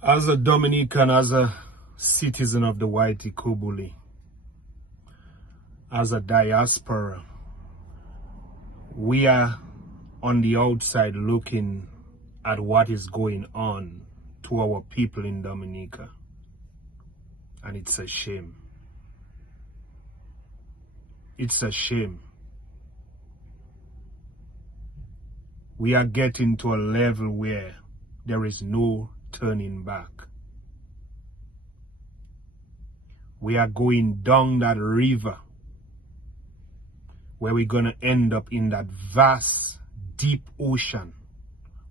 As a Dominican, as a citizen of the White Kubuli, as a diaspora, we are on the outside looking at what is going on to our people in Dominica. And it's a shame. It's a shame. We are getting to a level where there is no turning back. We are going down that river where we're going to end up in that vast, deep ocean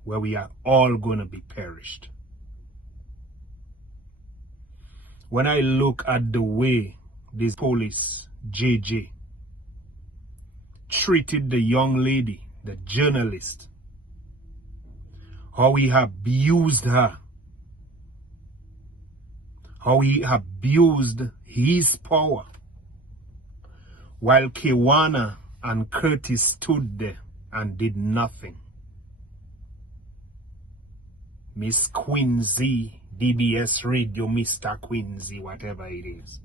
where we are all going to be perished. When I look at the way this police, JJ, treated the young lady, the journalist, how he abused her, how he abused his power, while Kiwana and Curtis stood there and did nothing. Miss Quincy, DBS Radio, Mr. Quincy, whatever it is.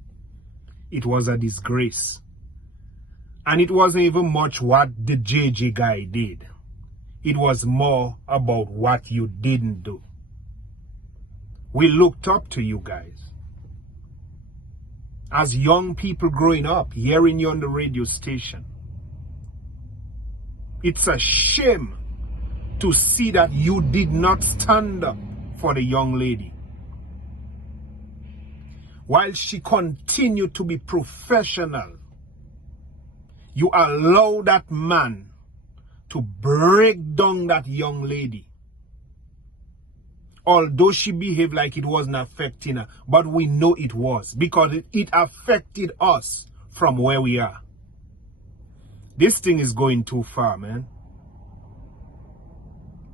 It was a disgrace. And it wasn't even much what the JJ guy did. It was more about what you didn't do. We looked up to you guys. As young people growing up, hearing you on the radio station. It's a shame to see that you did not stand up for the young lady. While she continued to be professional, you allow that man to break down that young lady. Although she behaved like it wasn't affecting her, but we know it was, because it affected us from where we are. This thing is going too far, man.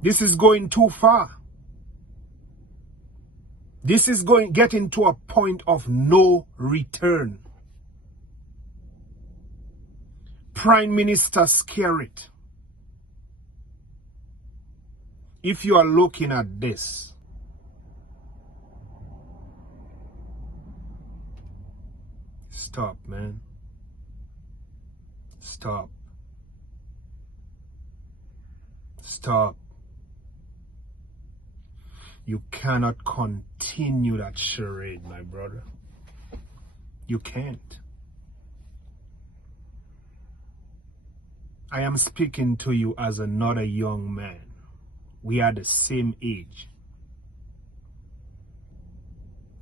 This is going too far. This is getting to a point of no return. Prime Minister Skerrit, if you are looking at this, stop, man. Stop. Stop. You cannot continue that charade, my brother. You can't. I am speaking to you as another young man. We are the same age.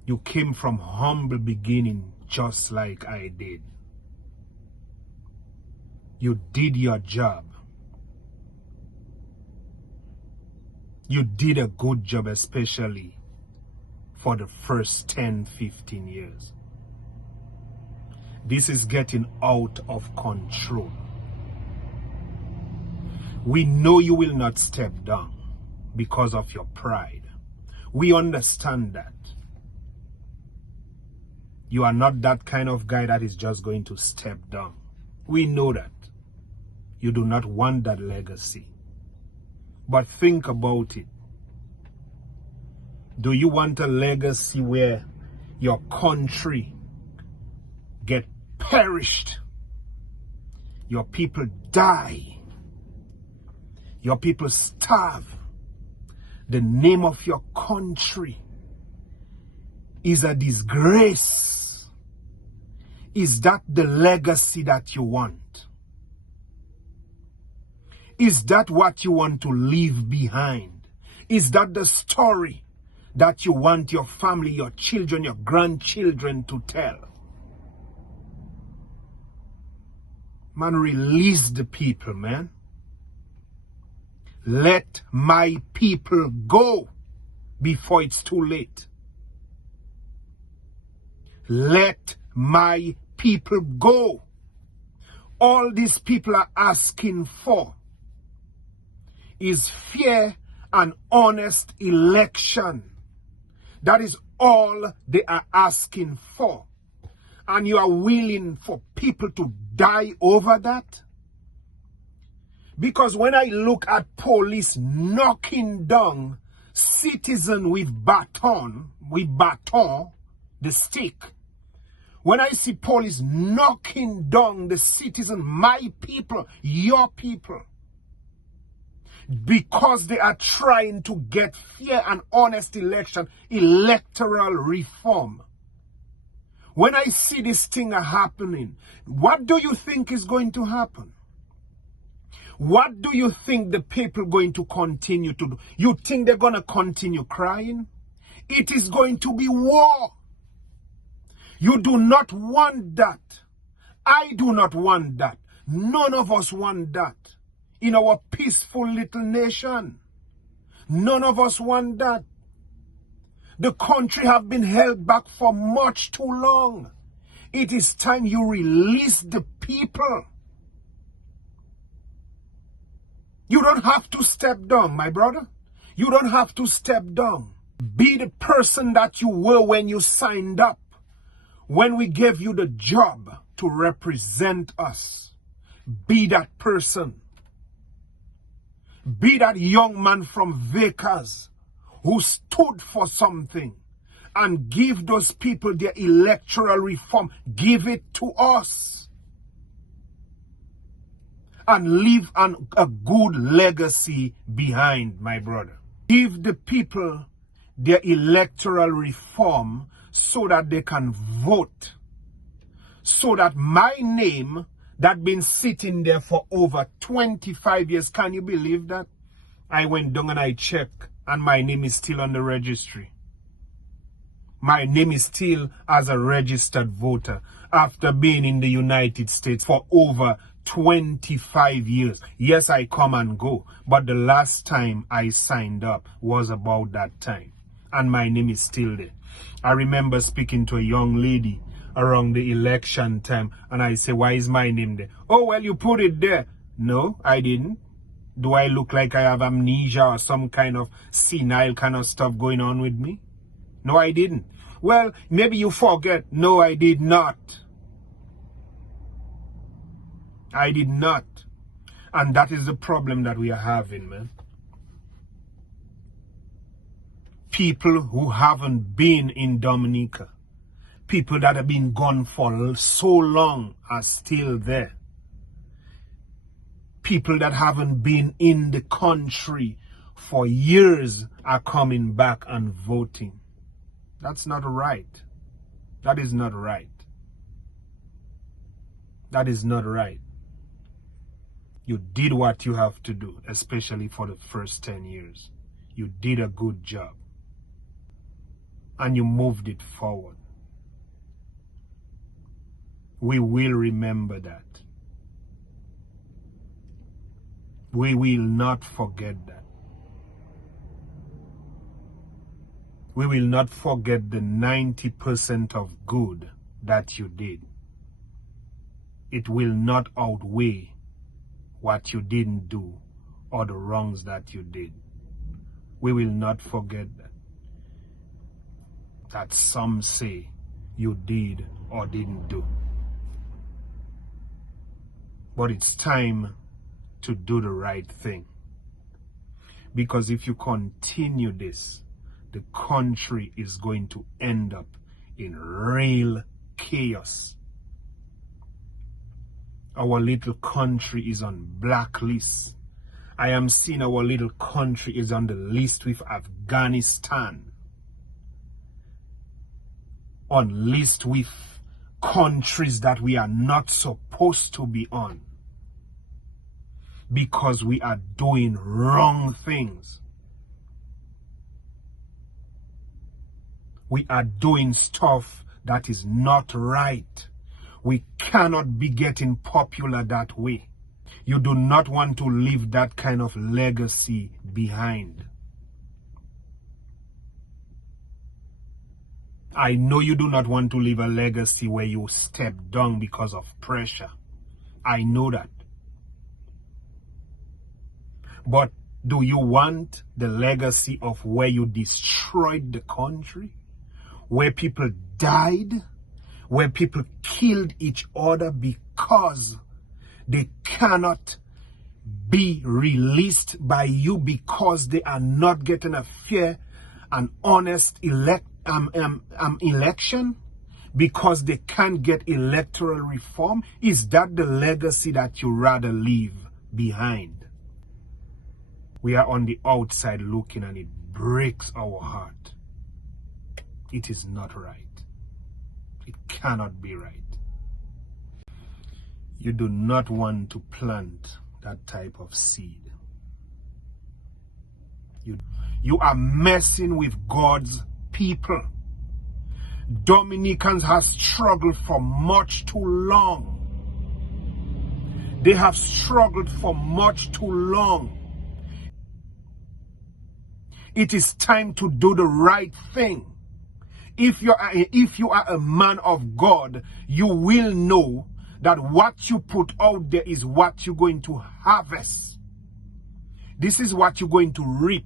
You came from humble beginning just like I did. You did your job. You did a good job, especially for the first 10, 15 years. This is getting out of control. We know you will not step down because of your pride. We understand that. You are not that kind of guy that is just going to step down. We know that. You do not want that legacy. But think about it. Do you want a legacy where your country get perished? Your people die. Your people starve. The name of your country is a disgrace. Is that the legacy that you want? Is that what you want to leave behind? Is that the story that you want your family, your children, your grandchildren to tell? Man, release the people, man. Let my people go before it's too late. Let my people go. All these people are asking for is fair and honest election. That is all they are asking for. And you are willing for people to die over that? Because when I look at police knocking down citizen with baton, the stick, when I see police knocking down the citizen, my people, your people, because they are trying to get fair and honest election, electoral reform. When I see this thing happening, what do you think is going to happen? What do you think the people are going to continue to do? You think they're going to continue crying? It is going to be war. You do not want that. I do not want that. None of us want that in our peaceful little nation. None of us want that. The country have been held back for much too long. It is time you release the people. You don't have to step down, my brother. You don't have to step down. Be the person that you were when you signed up, when we gave you the job to represent us. Be that person. Be that young man from Vekas who stood for something, and give those people their electoral reform. Give it to us. And leave a good legacy behind, my brother. Give the people their electoral reform so that they can vote. So that my name that been sitting there for over 25 years, can you believe that? I went down and I checked, and my name is still on the registry. My name is still as a registered voter after being in the United States for over 25 years. Yes, I come and go, but the last time I signed up was about that time, and my name is still there. I remember speaking to a young lady around the election time, and I say, why is my name there? Oh, well, you put it there. No, I didn't. Do I look like I have amnesia or some kind of senile kind of stuff going on with me? No, I didn't. Well, maybe you forget. No, I did not. I did not. And that is the problem that we are having, man. People who haven't been in Dominica, people that have been gone for so long are still there. People that haven't been in the country for years are coming back and voting. That's not right. That is not right. That is not right. You did what you have to do, especially for the first 10 years. You did a good job. And you moved it forward. We will remember that. We will not forget that. We will not forget the 90% of good that you did. It will not outweigh what you didn't do or the wrongs that you did. We will not forget that. That some say you did or didn't do. But it's time to do the right thing. Because if you continue this, the country is going to end up in real chaos. Our little country is on blacklist. I am seeing our little country is on the list with Afghanistan. On list with countries that we are not supposed to be on. Because we are doing wrong things. We are doing stuff that is not right. We cannot be getting popular that way. You do not want to leave that kind of legacy behind. I know you do not want to leave a legacy where you step down because of pressure. I know that. But do you want the legacy of where you destroyed the country? Where people died? Where people killed each other because they cannot be released by you because they are not getting a fair and honest election, because they can't get electoral reform? Is that the legacy that you rather leave behind? We are on the outside looking, and it breaks our heart. It is not right. It cannot be right. You do not want to plant that type of seed. You are messing with God's people. Dominicans have struggled for much too long. They have struggled for much too long. It is time to do the right thing. If you are a man of God, you will know that what you put out there is what you're going to harvest. This is what you're going to reap.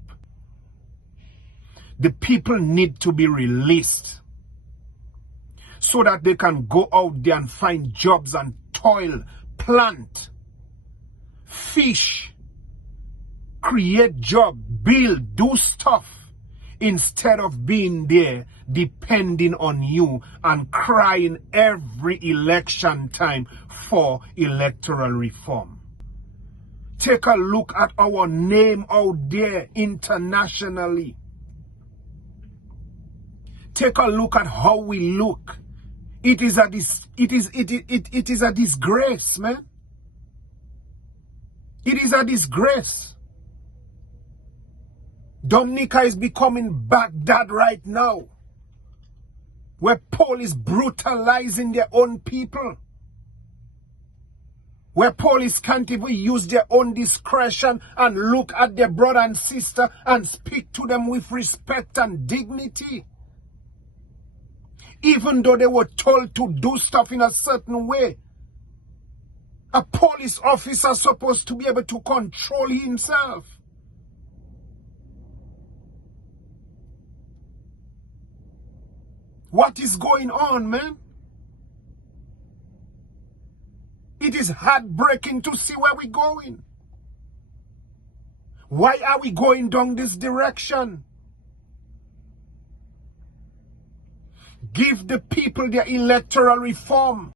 The people need to be released so that they can go out there and find jobs and toil, plant, fish, create job, build, do stuff, instead of being there depending on you and crying every election time for electoral reform. Take a look at our name out there internationally. Take a look at how we look. It is a disgrace, man. It is a disgrace. Dominica is becoming Baghdad right now, where police brutalizing their own people, where police can't even use their own discretion and look at their brother and sister and speak to them with respect and dignity, even though they were told to do stuff in a certain way. A police officer is supposed to be able to control himself. What is going on, man? It is heartbreaking to see where we're going. Why are we going down this direction? Give the people their electoral reform.